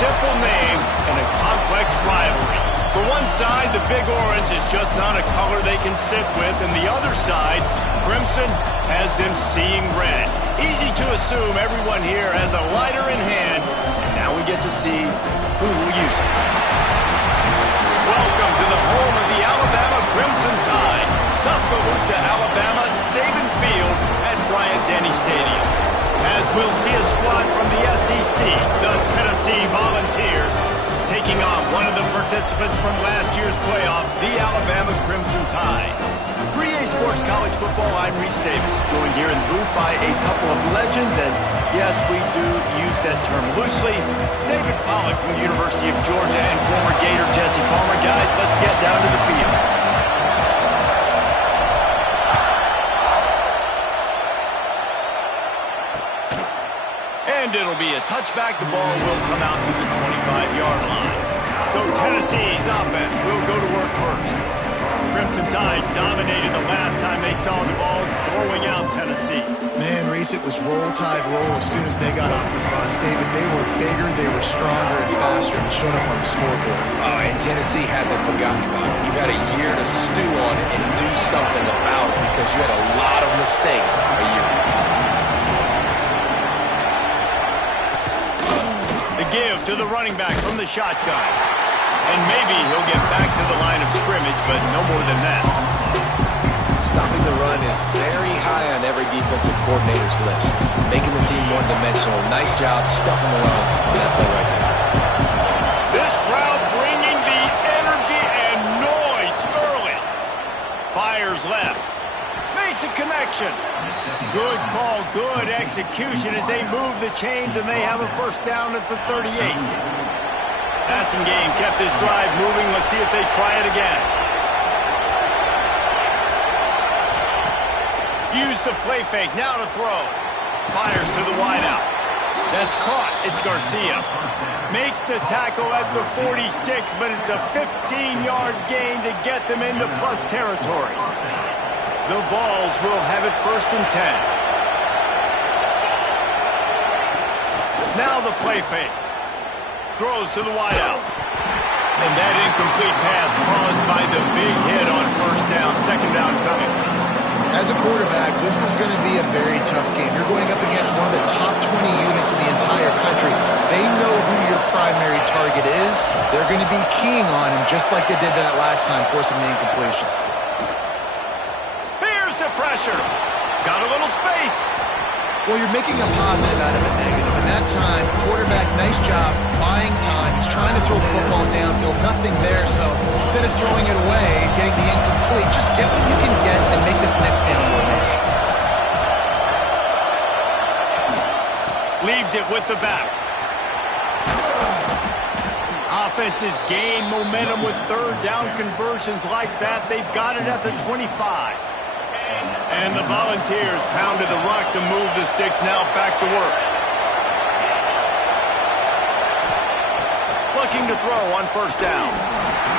simple name and a complex rivalry. For one side, the Big Orange is just not a color they can sit with, and the other side, Crimson, has them seeing red. Easy to assume everyone here has a lighter in hand, and now we get to see who will use it. Welcome to the home of the Alabama Crimson Tide, Tuscaloosa, Alabama, Saban Field at Bryant-Denny Stadium. As we'll see a squad from the SEC, the Tennessee Volunteers, taking on one of the participants from last year's playoff, the Alabama Crimson Tide. For EA Sports College Football, I'm Reese Davis, joined here in the booth by a couple of legends, and yes, we do use that term loosely. David Pollack from the University of Georgia and former Gator Jesse Palmer. Guys, let's get down to the field. And it'll be a touchback. The ball will come out to the 25-yard line. So Tennessee's offense will go to work first. Crimson Tide dominated the last time they saw the balls blowing out Tennessee. Man, Reese, it was roll tide roll as soon as they got off the bus. David, they were bigger, they were stronger and faster, and showed up on the scoreboard. Oh, and Tennessee hasn't forgotten about it. You've had a year to stew on it and do something about it because you had a lot of mistakes a year ago. The give to the running back from the shotgun. And maybe he'll get back to the line of scrimmage, but no more than that. Stopping the run is very high on every defensive coordinator's list. Making the team one-dimensional. Nice job stuffing the run on that play right there. This crowd bringing the energy and noise early. Fires left. Makes a connection. Good call, good execution as they move the chains and they have a first down at the 38. Passing game kept this drive moving. Let's see if they try it again. Use the play fake. Now to throw. Fires to the wideout. That's caught. It's Garcia. Makes the tackle at the 46, but it's a 15-yard gain to get them into plus territory. The Vols will have it 1st and 10. Now the play fake. Throws to the wideout. And that incomplete pass caused by the big hit on first down. Second down coming. As a quarterback, this is going to be a very tough game. You're going up against one of the top 20 units in the entire country. They know who your primary target is. They're going to be keying on him just like they did that last time, forcing the incompletion. Here's the pressure. Got a little space. Well, you're making a positive out of a negative. And that time, quarterback, nice job buying time. He's trying to throw the football downfield. Nothing there, so instead of throwing it away and getting the incomplete, just get what you can get and make this next down more manageable. Leaves it with the back. Offenses gain momentum with third down conversions like that. They've got it at the 25. And the Volunteers pounded the rock to move the sticks. Now back to work. Looking to throw on first down.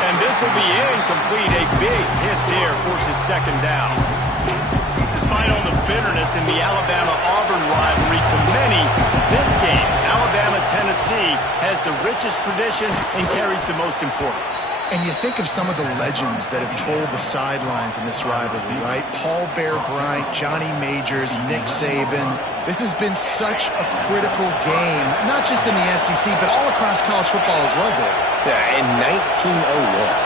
And this will be incomplete. A big hit there forces second down. Despite all the bitterness in the Alabama-Auburn rivalry, to many, this game, Alabama-Tennessee, has the richest tradition and carries the most importance. And you think of some of the legends that have trolled the sidelines in this rivalry, right? Paul Bear Bryant, Johnny Majors, Nick Saban. This has been such a critical game, not just in the SEC, but all across college football as well, Dave. Yeah, in 1901,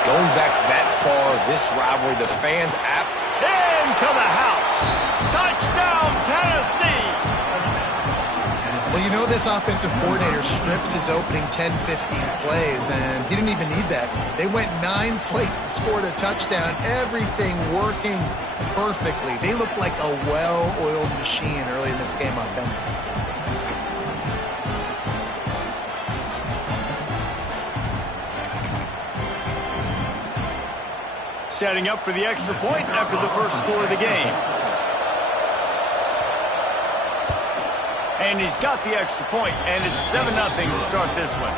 going back that far, this rivalry, the fans into the house. Touchdown, Tennessee. Well, you know this offensive coordinator scripts his opening 10, 15 plays, and he didn't even need that. They went 9 plays and scored a touchdown, everything working perfectly. They looked like a well-oiled machine early in this game offensively. Setting up for the extra point after the first score of the game. And he's got the extra point, and it's 7-0 to start this one.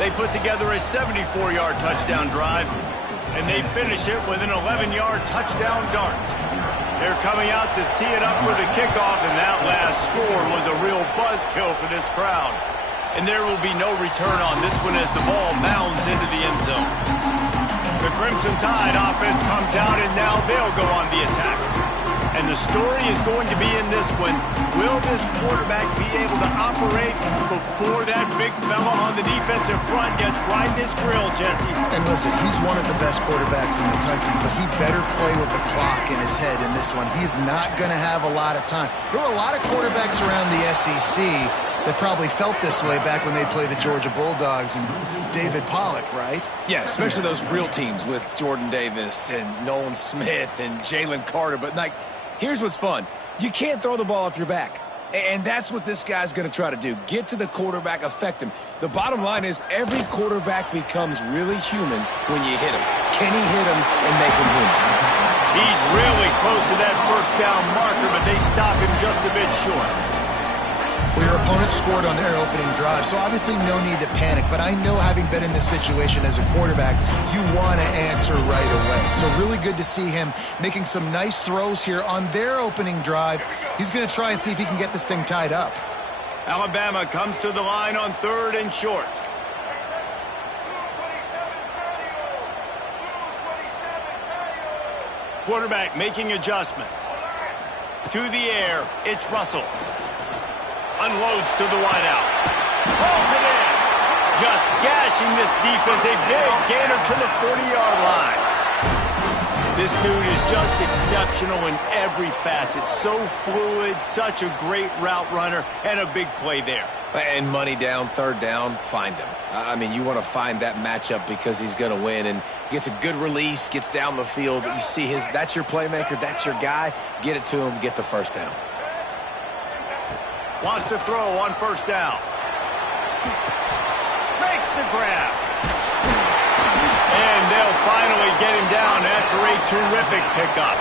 They put together a 74-yard touchdown drive, and they finish it with an 11-yard touchdown dart. They're coming out to tee it up for the kickoff, and that last score was a real buzzkill for this crowd. And there will be no return on this one as the ball mounds into the end zone. The Crimson Tide offense comes out, and now they'll go on the attack. And the story is going to be in this one, will this quarterback be able to operate before that big fella on the defensive front gets right in his grill, Jesse? And listen, he's one of the best quarterbacks in the country, but he better play with the clock in his head in this one. He's not going to have a lot of time. There were a lot of quarterbacks around the SEC that probably felt this way back when they played the Georgia Bulldogs and David Pollock, right? Yeah, especially those real teams with Jordan Davis and Nolan Smith and Jalen Carter. But, like, here's what's fun. You can't throw the ball off your back. And that's what this guy's going to try to do. Get to the quarterback, affect him. The bottom line is every quarterback becomes really human when you hit him. Can he hit him and make him human? He's really close to that first down marker, but they stop him just a bit short. Well, your opponent scored on their opening drive, so obviously no need to panic. But I know, having been in this situation as a quarterback, you want to answer right away. So really good to see him making some nice throws here on their opening drive. He's going to try and see if he can get this thing tied up. Alabama comes to the line on 3rd and short. Quarterback making adjustments. To the air, it's Russell. Unloads to the wideout. Pulls it in. Just gashing this defense. A big gainer to the 40-yard line. This dude is just exceptional in every facet. So fluid, such a great route runner, and a big play there. And money down, 3rd down, find him. I mean, you want to find that matchup because he's going to win. And gets a good release, gets down the field. You see that's your playmaker, that's your guy. Get it to him, get the 1st down. Wants to throw on 1st down. Makes the grab. And they'll finally get him down after a terrific pickup.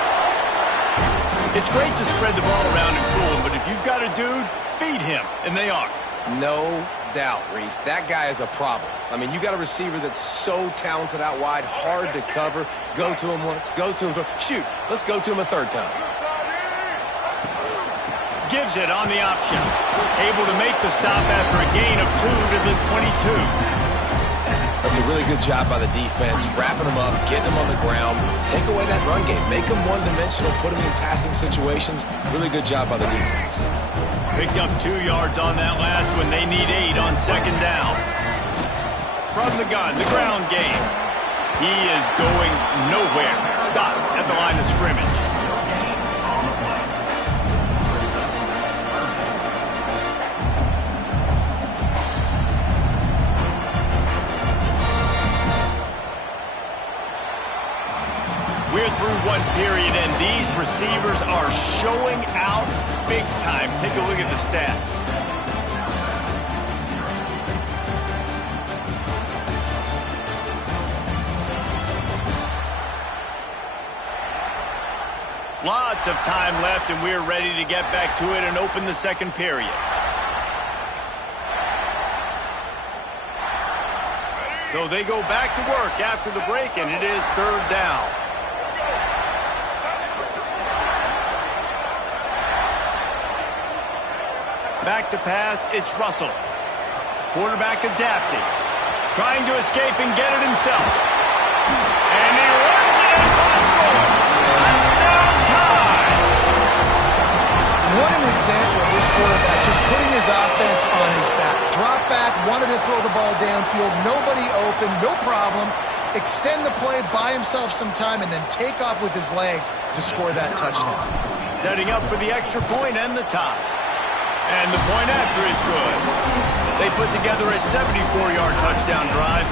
It's great to spread the ball around and fool him, but if you've got a dude, feed him, and they are. No doubt, Reese. That guy is a problem. I mean, you got a receiver that's so talented out wide, hard to cover. Go to him once, go to him twice. Shoot, let's go to him a 3rd time. Gives it on the option. Able to make the stop after a gain of 2 to the 22. That's a really good job by the defense, wrapping them up, getting them on the ground, take away that run game, make them one-dimensional, put them in passing situations. Really good job by the defense. Picked up 2 yards on that last one. They need 8 on 2nd down. From the gun, the ground game. He is going nowhere. Stop at the line of scrimmage. We're through one period, and these receivers are showing out big time. Take a look at the stats. Lots of time left, and we're ready to get back to it and open the 2nd period. So they go back to work after the break, and it is 3rd down. Back to pass, it's Russell. Quarterback adapting. Trying to escape and get it himself. And he runs it impossible. Touchdown time! What an example of this quarterback just putting his offense on his back. Drop back, wanted to throw the ball downfield, nobody open, no problem. Extend the play, buy himself some time, and then take off with his legs to score that touchdown. Setting up for the extra point and the tie. And the point after is good. They put together a 74-yard touchdown drive,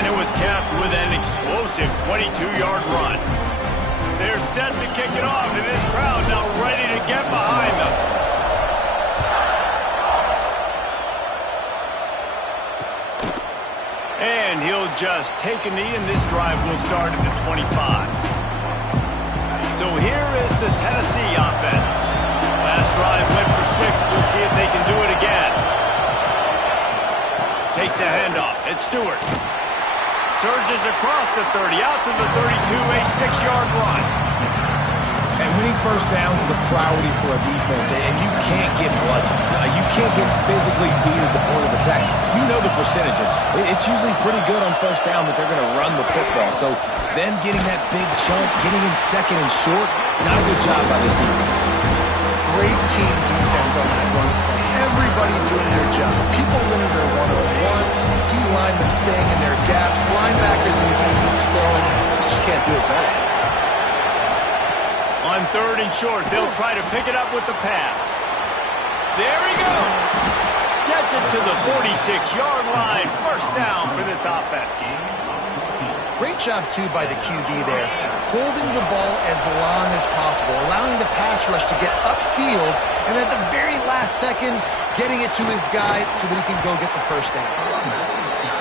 and it was capped with an explosive 22-yard run. They're set to kick it off, and this crowd now ready to get behind them. And he'll just take a knee, and this drive will start at the 25. So here is the Tennessee offense. Last drive went for 6. We'll see if they can do it again. Takes a handoff. It's Stewart. Surges across the 30, out to the 32, a 6-yard run. And when Winning first downs is a priority for a defense, and you can't get bludgeoned. You can't get physically beat at the point of attack. You know the percentages. It's usually pretty good on first down that they're going to run the football. So them getting that big chunk, getting in second and short, not a good job by this defense. Great team defense on that run play. Everybody doing their job. People winning their one-on-ones, D-linemen staying in their gaps, linebackers and DBs flowing. You just can't do it better. On third and short, they'll try to pick it up with the pass. There he goes. Gets it to the 46-yard line. First down for this offense. Great job, too, by the QB there, holding the ball as long as possible, allowing the pass rush to get upfield, and at the very last second, getting it to his guy so that he can go get the first down.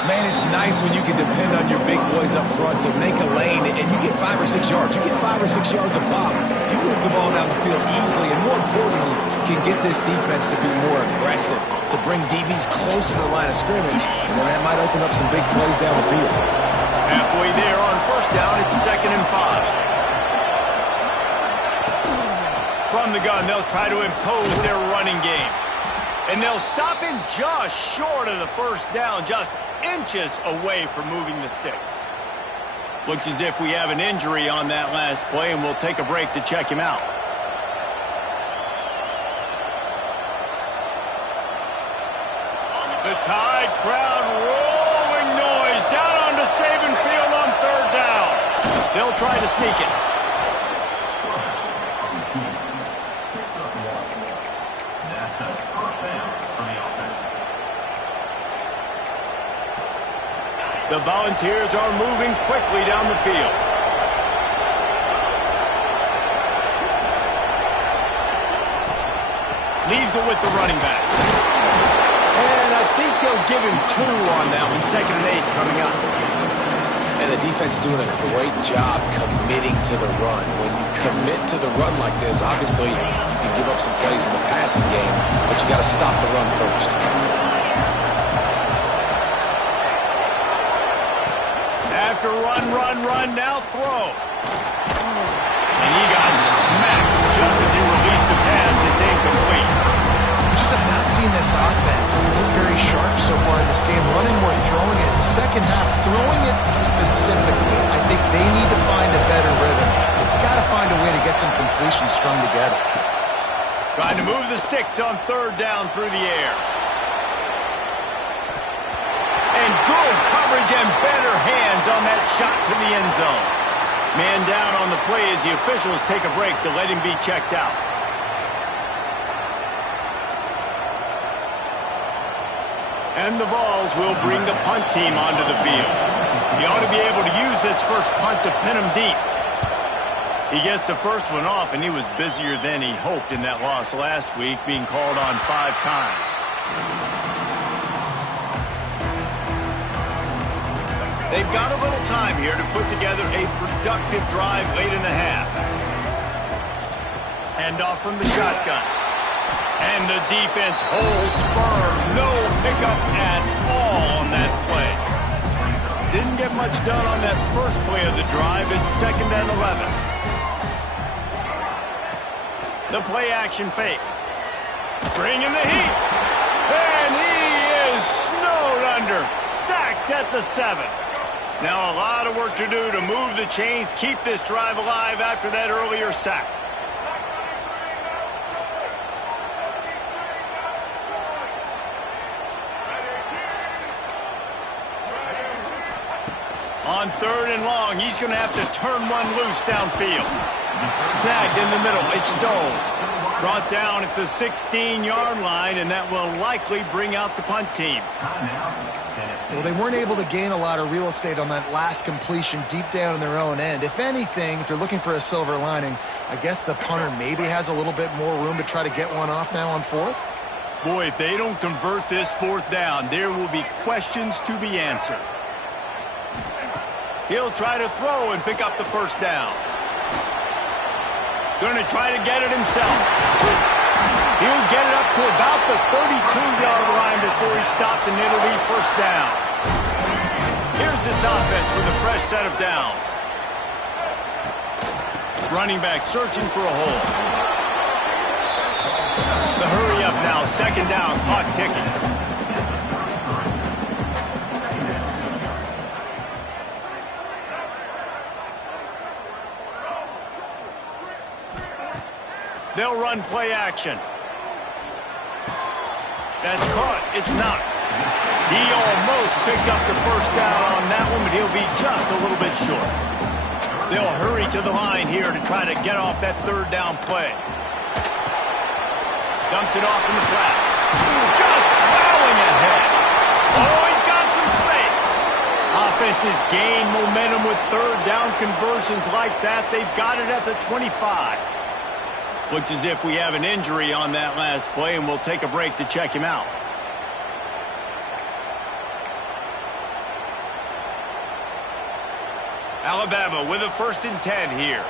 Man, it's nice when you can depend on your big boys up front to make a lane, and you get 5 or 6 yards. You get 5 or 6 yards a pop. You move the ball down the field easily, and more importantly, can get this defense to be more aggressive, to bring DBs close to the line of scrimmage, and then that might open up some big plays down the field. Halfway there on first down, it's 2nd and 5. From the gun, they'll try to impose their running game. And they'll stop him just short of the first down, just inches away from moving the sticks. Looks as if we have an injury on that last play, and we'll take a break to check him out. The Tide crowd rolling noise down onto Saban Field on third down. They'll try to sneak it. The Volunteers are moving quickly down the field. Leaves it with the running back. And I think they'll give him 2 on that one. 2nd and 8 coming up. And the defense doing a great job committing to the run. When you commit to the run like this, obviously you can give up some plays in the passing game, but you got to stop the run first. After run, now throw. And he got smacked just as he released the pass. It's incomplete. We just have not seen this offense look very sharp so far in this game. Running more, throwing it. The second half, throwing it specifically. I think they need to find a better rhythm. They've got to find a way to get some completion strung together. Trying to move the sticks on third down through the air. And good coverage and better hands on that shot to the end zone. Man down on the play as the officials take a break to let him be checked out. And the Vols will bring the punt team onto the field. He ought to be able to use this first punt to pin him deep. He gets the first one off, and he was busier than he hoped in that loss last week, being called on 5 times. They've got a little time here to put together a productive drive late in the half. Handoff from the shotgun. And the defense holds firm. No pickup at all on that play. Didn't get much done on that first play of the drive. It's 2nd and 11. The play action fake. Bringing the heat. And he is snowed under. Sacked at the 7. Now a lot of work to do to move the chains, keep this drive alive after that earlier sack. On third and long, he's going to have to turn one loose downfield. Snagged in the middle, it's Stoll. Brought down at the 16-yard line, and that will likely bring out the punt team. Well, they weren't able to gain a lot of real estate on that last completion deep down in their own end. If anything, if you're looking for a silver lining, I guess the punter maybe has a little bit more room to try to get one off now on 4th. Boy, if they don't convert this 4th down, there will be questions to be answered. He'll try to throw and pick up the first down. Going to try to get it himself. He'll get it up to about the 32-yard line before he stopped, and it'll be first down. Here's this offense with a fresh set of downs. Running back searching for a hole. The hurry up now, second down, clock ticking. They'll run play action. That's caught. It's knocked. He almost picked up the first down on that one, but he'll be just a little bit short. They'll hurry to the line here to try to get off that third down play. Dumps it off in the flats. Just plowing ahead. Oh, he's got some space. Offenses gain momentum with third down conversions like that. They've got it at the 25. Looks as if we have an injury on that last play, and we'll take a break to check him out. Alabama with a 1st and 10 here.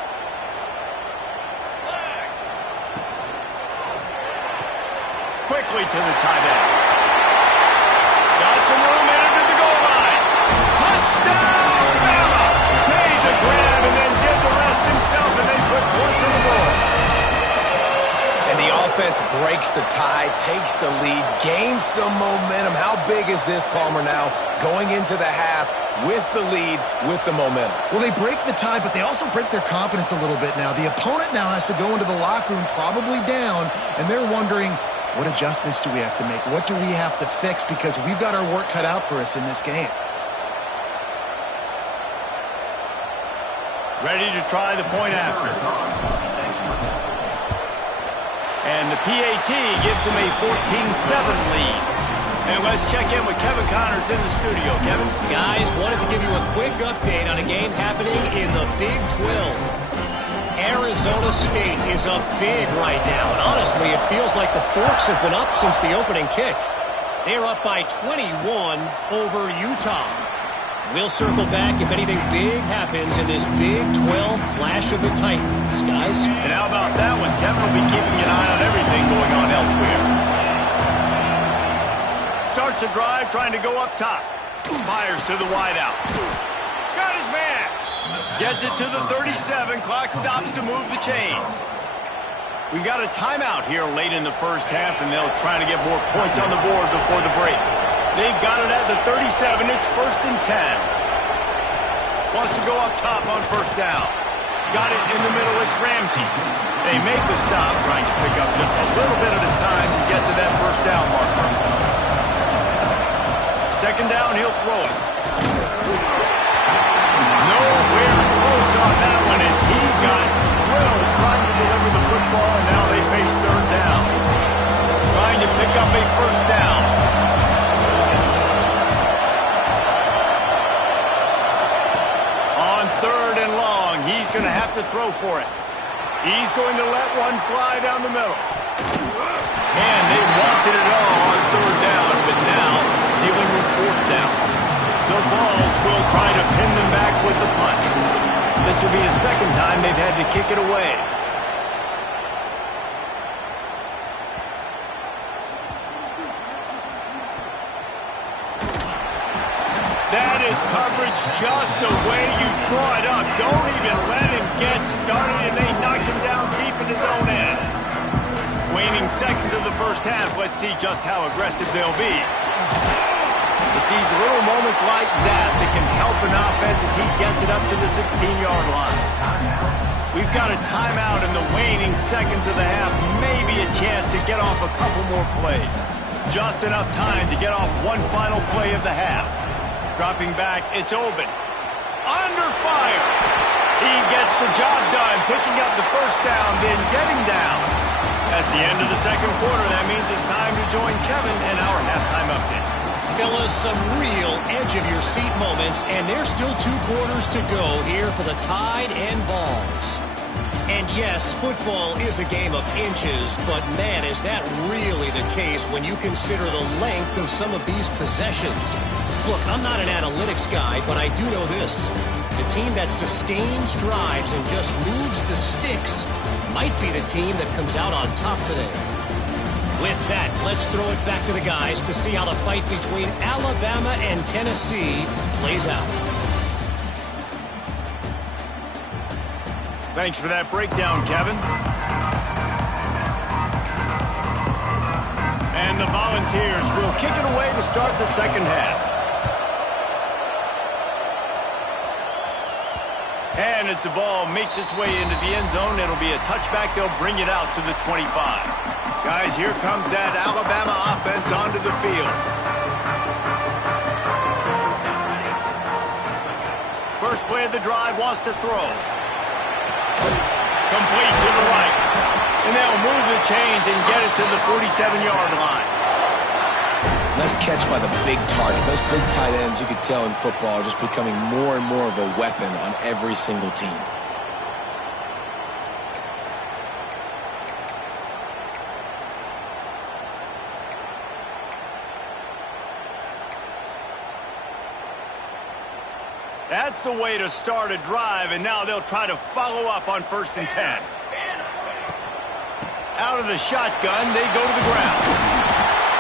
Quickly to the tight end. Got some room into the goal line. Touchdown, Bama! Made the grab and then did the rest himself, and they put points on the board. And the offense breaks the tie, takes the lead, gains some momentum. How big is this, Palmer, now going into the half with the lead, with the momentum? Well, they break the tie, but they also break their confidence a little bit now. The opponent now has to go into the locker room probably down, and they're wondering, what adjustments do we have to make? What do we have to fix? Because we've got our work cut out for us in this game. Ready to try the point after. And the PAT gives them a 14-7 lead. And let's check in with Kevin Connors in the studio. Kevin? Guys, wanted to give you a quick update on a game happening in the Big 12. Arizona State is up big right now. And honestly, it feels like the Forks have been up since the opening kick. They're up by 21 over Utah. We'll circle back if anything big happens in this Big 12 clash of the Titans, guys. And how about that one? Kevin will be keeping an eye on everything going on elsewhere. Starts a drive trying to go up top. Fires to the wideout. Got his man. Gets it to the 37. Clock stops to move the chains. We've got a timeout here late in the first half, and they'll try to get more points on the board before the break. They've got it at the 37. It's 1st and 10. Wants to go up top on first down. Got it in the middle. It's Ramsey. They make the stop, trying to pick up just a little bit at a time to get to that first down marker. Second down, he'll throw it. Nowhere close on that one as he got drilled trying to deliver the football, and now they face third down. Trying to pick up a first down. On 3rd and long, he's going to have to throw for it. He's going to let one fly down the middle. And they wanted it all on 3rd down, but now dealing with 4th down. The Vols will try to pin them back with the punt. This will be the second time they've had to kick it away. That is coverage just the way you draw it up. Don't even let him get started, and they knock him down deep in his own end. Waning seconds of the first half. Let's see just how aggressive they'll be. It's these little moments like that that can help an offense as he gets it up to the 16-yard line. We've got a timeout in the waning seconds of the half. Maybe a chance to get off a couple more plays. Just enough time to get off one final play of the half. Dropping back, it's Oben. Under fire. He gets the job done, picking up the first down, then getting down. That's the end of the second quarter. That means it's time to join Kevin in our halftime update. Fellas, some real edge-of-your-seat moments, and there's still 2 quarters to go here for the Tide and Vols. And yes, football is a game of inches, but man, is that really the case when you consider the length of some of these possessions. Look, I'm not an analytics guy, but I do know this. The team that sustains drives and just moves the sticks might be the team that comes out on top today. With that, let's throw it back to the guys to see how the fight between Alabama and Tennessee plays out. Thanks for that breakdown, Kevin. And the Volunteers will kick it away to start the second half. And as the ball makes its way into the end zone, it'll be a touchback. They'll bring it out to the 25. Guys, here comes that Alabama offense onto the field. First play of the drive, wants to throw. Complete to the right. And they'll move the chains and get it to the 47-yard line. Nice catch by the big target. Those big tight ends, you could tell in football, are just becoming more and more of a weapon on every single team. That's the way to start a drive, and now they'll try to follow up on 1st and 10. Out of the shotgun, they go to the ground.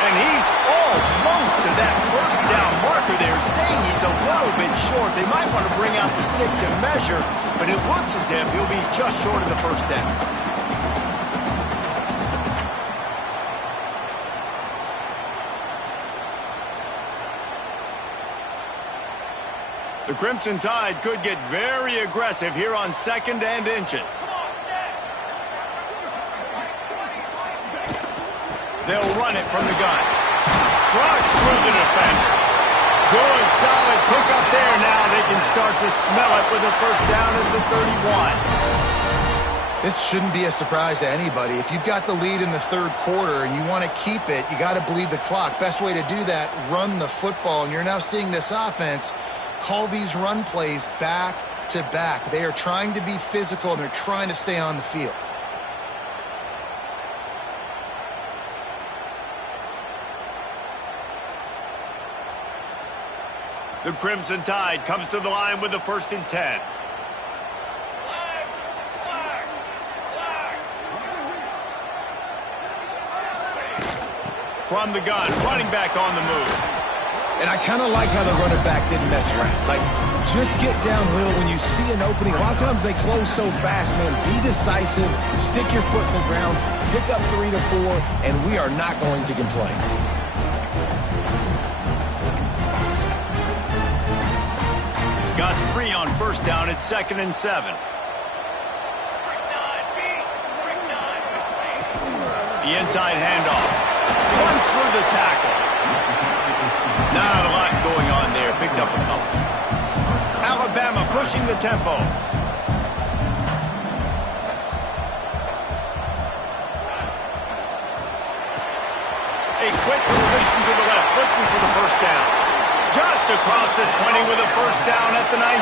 And he's almost to that first down marker there, saying he's a little bit short. They might want to bring out the sticks and measure, but it looks as if he'll be just short of the first down. The Crimson Tide could get very aggressive here on 2nd and inches. They'll run it from the gun. Trucks through the defender. Good, solid pickup there. Now they can start to smell it with a first down at the 31. This shouldn't be a surprise to anybody. If you've got the lead in the third quarter and you want to keep it, you got to bleed the clock. Best way to do that, run the football. And you're now seeing this offense call these run plays back to back. They are trying to be physical, and they're trying to stay on the field. The Crimson Tide comes to the line with the 1st and 10. From the gun, running back on the move. And I kind of like how the running back didn't mess around. Like, just get downhill when you see an opening. A lot of times they close so fast, man. Be decisive, stick your foot in the ground, pick up 3 to 4, and we are not going to complain. Got 3 on 1st down at 2nd and 7. The inside handoff. Runs through the tackle. Not a lot going on there. Picked up a couple. Alabama pushing the tempo. A quick completion to the left, looking for the first down. Just across the 20 with a first down at the 19.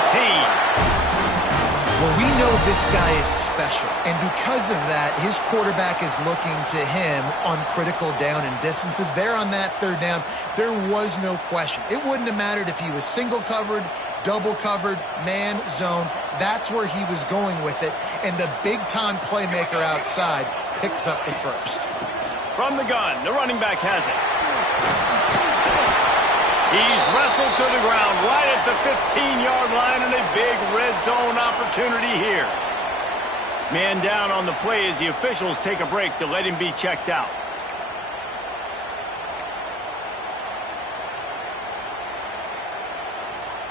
Well, we know this guy is special, and because of that, his quarterback is looking to him on critical down and distances. There on that 3rd down, there was no question. It wouldn't have mattered if he was single covered, double covered, man, zone. That's where he was going with it, and the big-time playmaker outside picks up the first. From the gun, the running back has it. He's wrestled to the ground right at the 15-yard line, and a big red zone opportunity here. Man down on the play as the officials take a break to let him be checked out.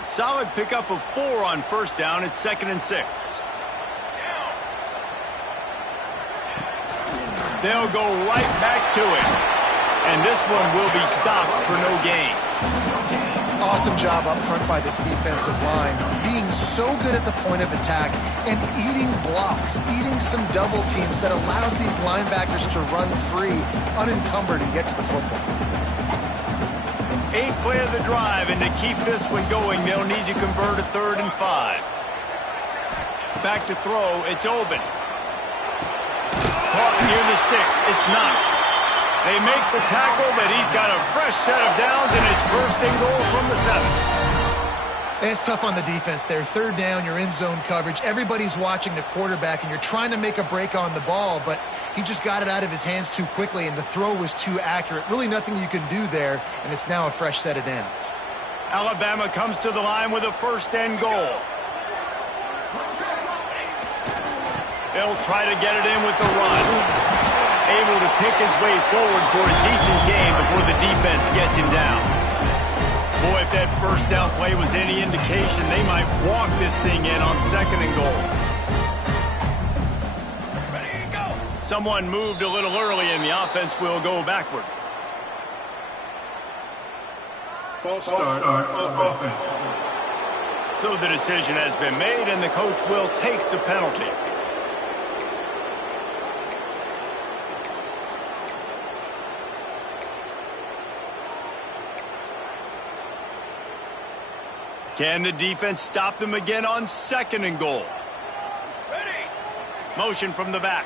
Solid pickup of 4 on 1st down at 2nd and 6. They'll go right back to it. And this one will be stopped for no gain. Awesome job up front by this defensive line, being so good at the point of attack and eating blocks, eating some double teams that allows these linebackers to run free, unencumbered, and get to the football. 8th play of the drive, and to keep this one going, they'll need to convert a 3rd and 5. Back to throw, it's Oben. Caught near the sticks, it's Knox. They make the tackle, but he's got a fresh set of downs, and it's 1st and goal from the 7. It's tough on the defense there. 3rd down, you're in zone coverage. Everybody's watching the quarterback, and you're trying to make a break on the ball, but he just got it out of his hands too quickly, and the throw was too accurate. Really nothing you can do there, and it's now a fresh set of downs. Alabama comes to the line with a 1st and goal. He'll try to get it in with the run. Able to pick his way forward for a decent game before the defense gets him down. Boy, if that first down play was any indication, they might walk this thing in on 2nd and goal. Ready to go. Someone moved a little early, and the offense will go backward. False start of offense. So the decision has been made, and the coach will take the penalty. Can the defense stop them again on 2nd and goal? Ready. Motion from the back.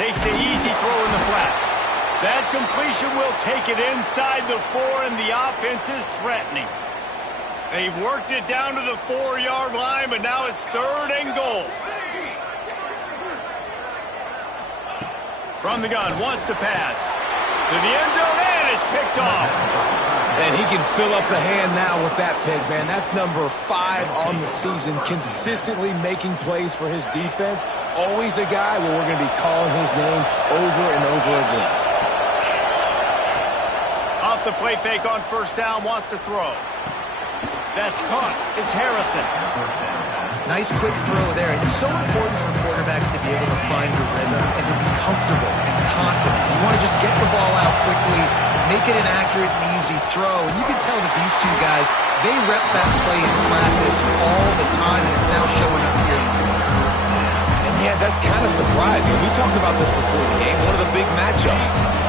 Takes the easy throw in the flat. That completion will take it inside the 4, and the offense is threatening. They've worked it down to the 4-yard line, but now it's 3rd and goal. From the gun, wants to pass. To the end zone, and is picked off. And he can fill up the hand now with that pick, man. That's number 5 on the season, consistently making plays for his defense. Always a guy where we're going to be calling his name over and over again. Off the play fake on 1st down, wants to throw. That's caught. It's Harrison. Nice quick throw there. It's so important for quarterbacks to be able to find a rhythm and to be comfortable and confident. You want to just get the ball out quickly, make it an accurate and easy throw. And you can tell that these two guys, they rep that play in practice all the time, and it's now showing up here. And yeah, that's kind of surprising. We talked about this before the game. One of the big matchups.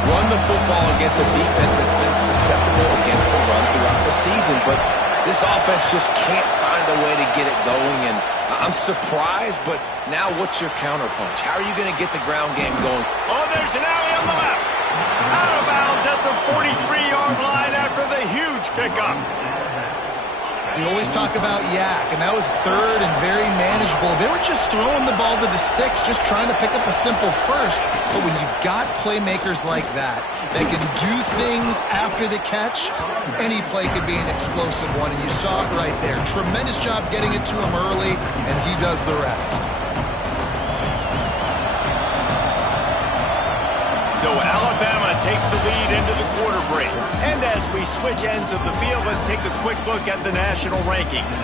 Run the football against a defense that's been susceptible against the run throughout the season. But this offense just can't find a way to get it going, and I'm surprised, but now what's your counterpunch? How are you going to get the ground game going? Oh, there's an alley on the left. Out of bounds at the 43-yard line after the huge pickup. We always talk about Yak, and that was 3rd and very manageable. They were just throwing the ball to the sticks, just trying to pick up a simple first. But when you've got playmakers like that can do things after the catch, any play could be an explosive one, and you saw it right there. Tremendous job getting it to him early, and he does the rest. So Alabama takes the lead into the quarter break. And as we switch ends of the field, let's take a quick look at the national rankings.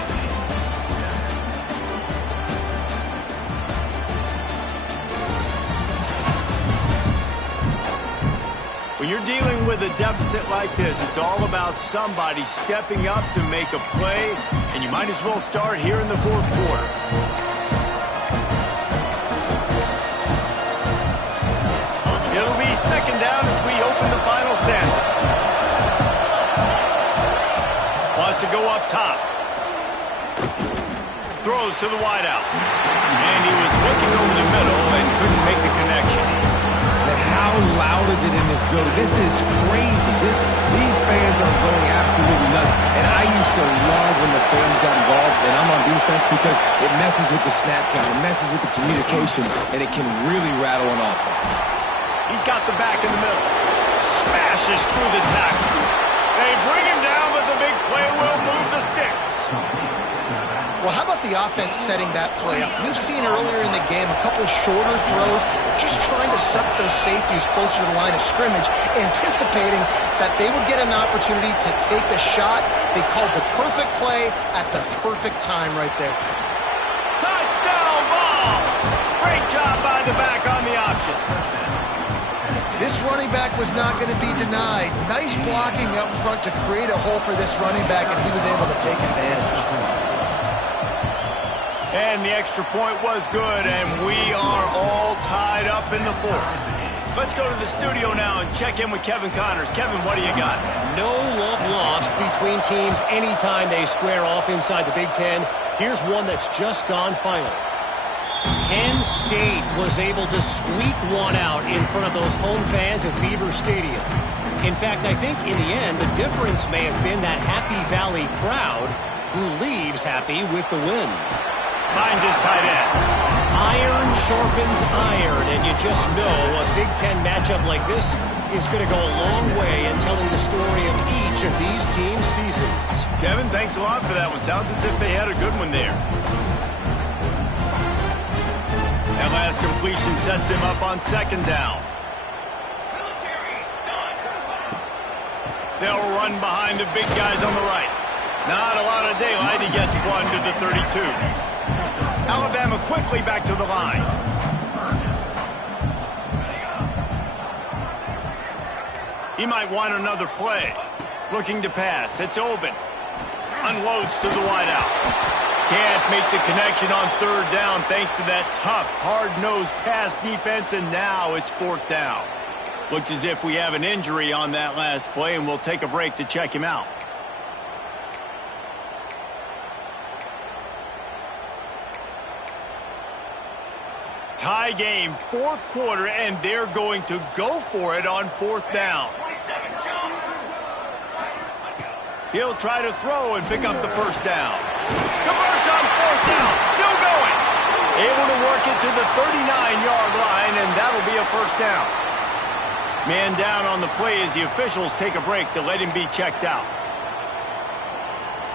When you're dealing with a deficit like this, it's all about somebody stepping up to make a play, and you might as well start here in the 4th quarter. It'll be 2nd down as we open the final stanza. Wants to go up top. Throws to the wideout. And he was looking over the middle and couldn't make the connection. And how loud is it in this building? This is crazy. These fans are going absolutely nuts. And I used to love when the fans got involved, and I'm on defense, because it messes with the snap count, it messes with the communication, and it can really rattle an offense. He's got the back in the middle. Smashes through the tackle. They bring him down, but the big play will move the sticks. Well, how about the offense setting that play up? We've seen earlier in the game a couple shorter throws, just trying to suck those safeties closer to the line of scrimmage, anticipating that they would get an opportunity to take a shot. They called the perfect play at the perfect time right there. Touchdown ball! Great job by the back on the option. This running back was not going to be denied. Nice blocking up front to create a hole for this running back, and he was able to take advantage. And the extra point was good, and we are all tied up in the 4th. Let's go to the studio now and check in with Kevin Connors. Kevin, what do you got? No love lost between teams anytime they square off inside the Big Ten. Here's one that's just gone final. Penn State was able to squeak one out in front of those home fans at Beaver Stadium. In fact, I think in the end, the difference may have been that Happy Valley crowd who leaves happy with the win. Finds his tight end. Iron sharpens iron, and you just know a Big Ten matchup like this is going to go a long way in telling the story of each of these teams' seasons. Kevin, thanks a lot for that one. Sounds as if they had a good one there. That last completion sets him up on second down. They'll run behind the big guys on the right. Not a lot of daylight. He gets one to the 32. Alabama quickly back to the line. He might want another play. Looking to pass. It's open. Unloads to the wideout. Can't make the connection on third down thanks to that tough, hard-nosed pass defense, and now it's fourth down. Looks as if we have an injury on that last play, and we'll take a break to check him out. Tie game, fourth quarter, and they're going to go for it on fourth down. He'll try to throw and pick up the first down. Converts on fourth down, still going. Able to work it to the 39-yard line, and that'll be a first down. Man down on the play as the officials take a break to let him be checked out.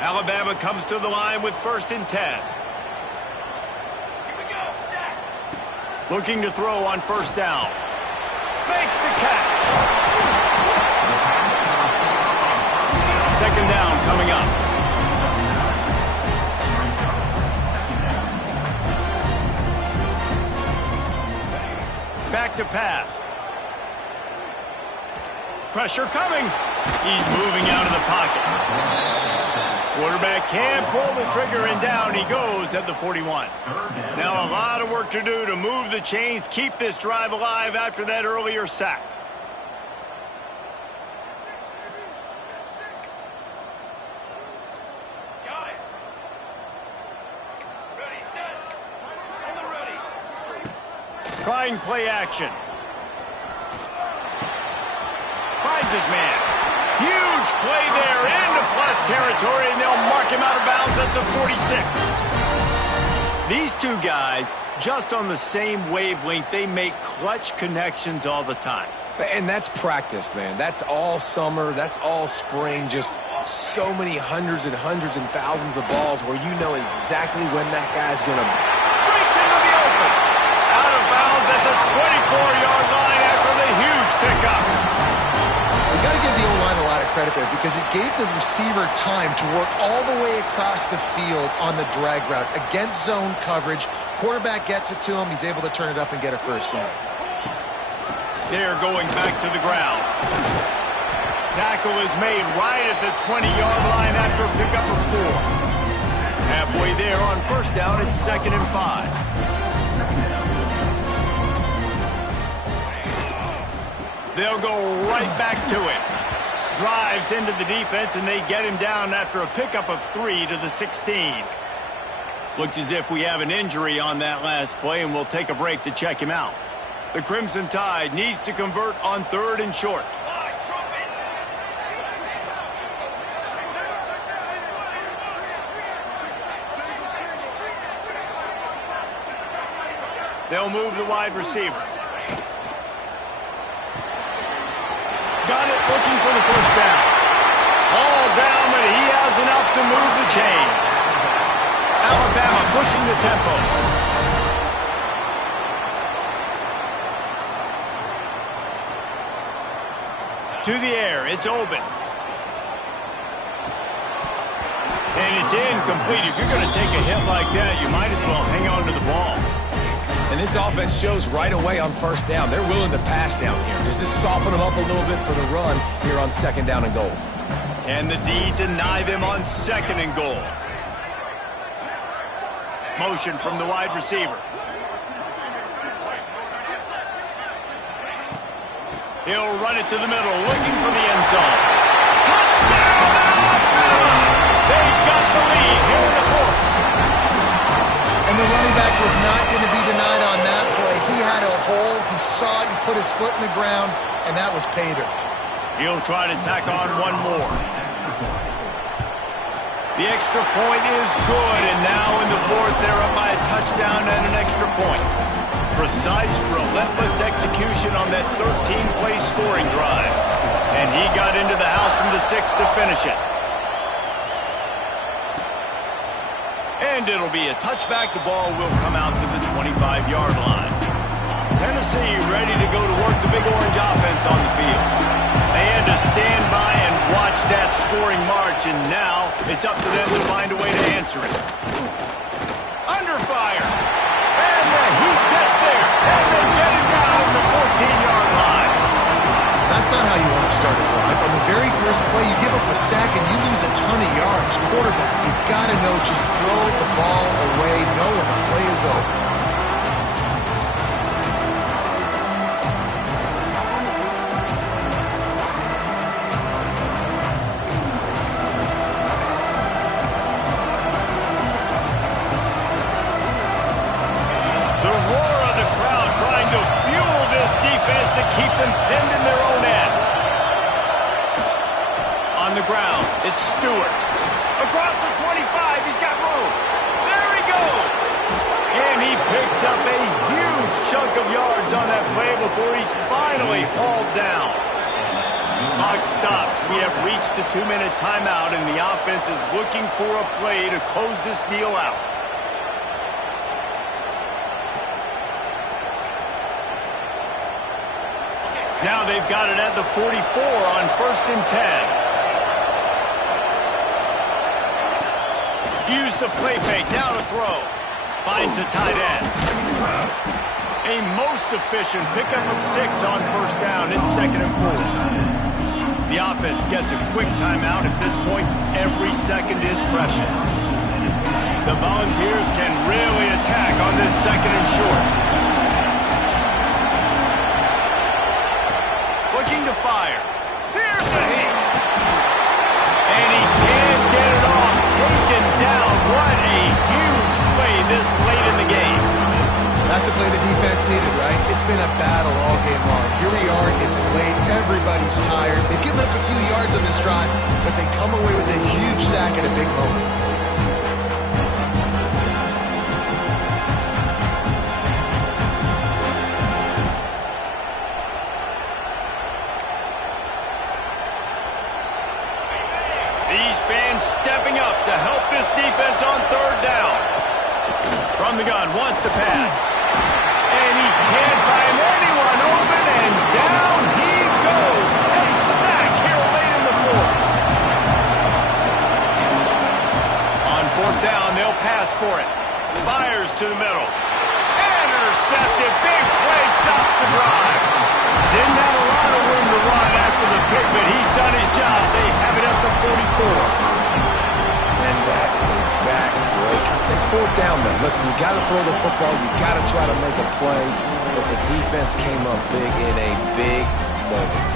Alabama comes to the line with 1st and 10. Looking to throw on first down. Makes the catch. Second down coming up. Back to pass. Pressure coming. He's moving out of the pocket. Quarterback can't pull the trigger, and down he goes at the 41. Now a lot of work to do to move the chains, keep this drive alive after that earlier sack. Got it. Ready, set. On the ready. Trying play action. Finds his man. Huge play there into plus territory, and they'll mark him out of bounds at the 46. These two guys, just on the same wavelength, they make clutch connections all the time. And that's practiced, man. That's all summer. That's all spring. Just so many hundreds and hundreds and thousands of balls where you know exactly when that guy's going to... Breaks into the open. Out of bounds at the 24-yard line after the huge pickup. You got to give the O-line a lot of credit there because it gave the receiver time to work all the way across the field on the drag route against zone coverage. Quarterback gets it to him. He's able to turn it up and get a first down. They're going back to the ground. Tackle is made right at the 20-yard line after a pickup of 4. Halfway there on first down, it's 2nd and 5. They'll go right back to it. Drives into the defense, and they get him down after a pickup of 3 to the 16. Looks as if we have an injury on that last play, and we'll take a break to check him out. The Crimson Tide needs to convert on 3rd and short. They'll move the wide receiver. Got it, looking for the first down. All down, but he has enough to move the chains. Alabama pushing the tempo. To the air, it's open. And it's incomplete. If you're going to take a hit like that, you might as well hang on to the ball. And this offense shows right away on first down. They're willing to pass down here. Does this soften them up a little bit for the run here on 2nd down and goal? And the D deny them on 2nd and goal. Motion from the wide receiver. He'll run it to the middle, looking for the end zone. Touchdown, Alabama! They've got the lead here in the 4th. And the running back was not going to be denied on that play. He had a hole. He saw it. He put his foot in the ground, and that was pay dirt. He'll try to tack on one more. The extra point is good, and now in the 4th, they're up by a touchdown and an extra point. Precise, relentless execution on that 13-play scoring drive. And he got into the house from the 6 to finish it. And it'll be a touchback. The ball will come out to the 20. 25-yard line. Tennessee ready to go to work the Big Orange offense on the field. They had to stand by and watch that scoring march, and now it's up to them to find a way to answer it. Under fire. And the heat gets there. And they get it down at the 14-yard line. That's not how you want to start a drive. On the very first play, you give up a sack and you lose a ton of yards. Quarterback, you've got to know, just throw the ball away, know when the play is over. To keep them pinned in their own end. On the ground, it's Stewart. Across the 25, he's got room. There he goes. And he picks up a huge chunk of yards on that play before he's finally hauled down. Clock stops. We have reached the 2-minute timeout, and the offense is looking for a play to close this deal out. Now they've got it at the 44 on 1st and 10. Use the play fake. Now to throw. Finds a tight end. A most efficient pickup of 6 on 1st down. It's 2nd and 4. The offense gets a quick timeout. At this point, every second is precious. The Volunteers can really attack on this 2nd and short. Looking to fire. Here's a hit. And he can't get it off. Taken down. What a huge play this late in the game. That's a play the defense needed, right? It's been a battle all game long. Here we are. It's late. Everybody's tired. They've given up a few yards on this drive, but they come away with a huge sack at a big moment. Stepping up to help this defense on 3rd down. From the gun, wants to pass. And he can't find anyone open, and down he goes. A sack here late in the 4th. On 4th down, they'll pass for it. Fires to the middle. Intercepted. Big play, stops the drive. Didn't have a lot of room to run after the pick, but he's done his job. They have it at the 44. And that's a backbreaker. It's 4th down, though. Listen, you got to throw the football. You got to try to make a play. But the defense came up big in a big moment.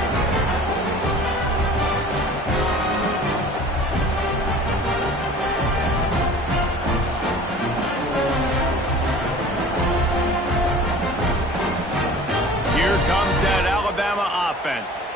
Here comes that Alabama offense.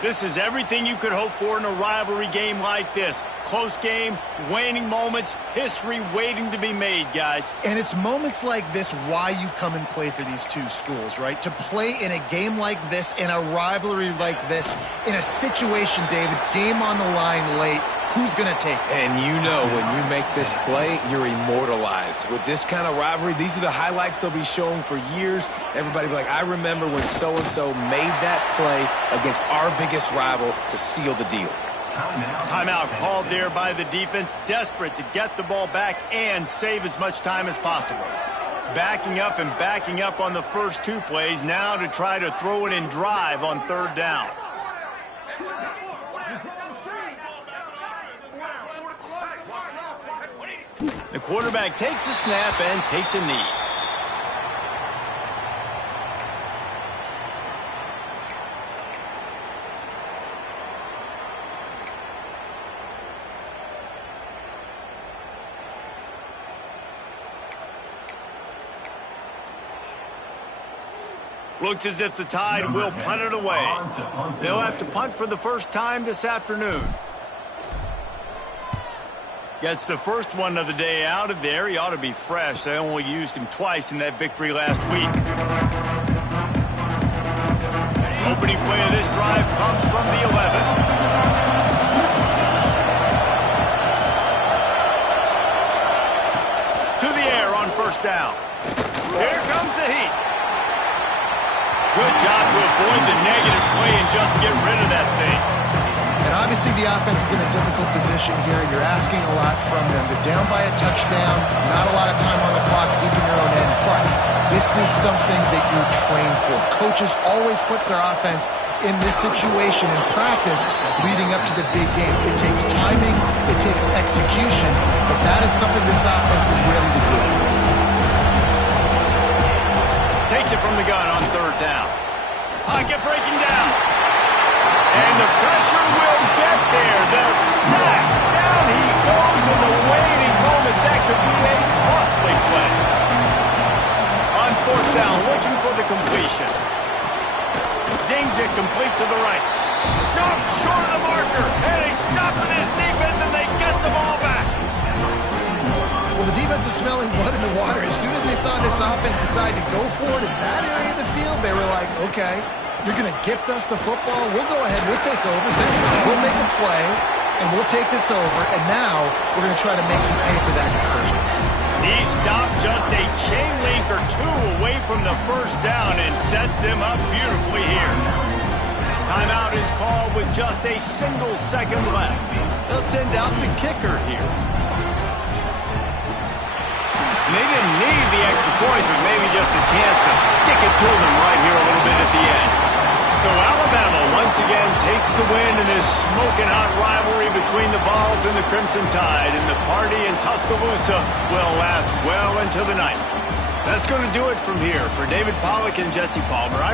This is everything you could hope for in a rivalry game like this. Close game, waning moments, history waiting to be made, guys. And it's moments like this why you come and play for these two schools, right? To play in a game like this, in a rivalry like this, in a situation, David, game on the line late, who's going to take it? And you know when you make this play, you're immortalized. With this kind of rivalry, these are the highlights they'll be showing for years. Everybody will be like, I remember when so-and-so made that play against our biggest rival to seal the deal. Timeout called there by the defense, desperate to get the ball back and save as much time as possible. Backing up and backing up on the first 2 plays, now to try to throw it and drive on 3rd down. The quarterback takes a snap and takes a knee. Looks as if the Tide will punt it away. They'll have to punt for the first time this afternoon. Gets the first one of the day out of there. He ought to be fresh. They only used him twice in that victory last week. Opening play of this drive comes from the 11. To the air on 1st down. Here comes the heat. Good job to avoid the negative play and just get rid of that thing. And obviously the offense is in a difficult position here. You're asking a lot from them. They're down by a touchdown, not a lot of time on the clock, deep in your own end, but this is something that you're trained for. Coaches always put their offense in this situation in practice leading up to the big game. It takes timing, it takes execution, but that is something this offense is ready to do. Takes it from the gun on third down. Pocket breaking down. And the pressure will get there. The sack. Down he goes in the waiting moments. That could be a costly play. On fourth down, looking for the completion. Zings it complete to the right. Stopped short of the marker. And they stop with his defense and they get the ball back. Well, the defense is smelling blood in the water. As soon as they saw this offense decide to go for it in that area of the field, they were like, okay, you're going to gift us the football. We'll go ahead. We'll take over. We'll make a play, and we'll take this over. And now we're going to try to make you pay for that decision. He stopped just a chain link or two away from the first down and sets them up beautifully here. Timeout is called with just a single second left. They'll send out the kicker here. They didn't need the extra points, but maybe just a chance to stick it to them right here a little bit at the end. So Alabama once again takes the win in this smoking hot rivalry between the Vols and the Crimson Tide, and the party in Tuscaloosa will last well into the night. That's going to do it from here. For David Pollack and Jesse Palmer, I'm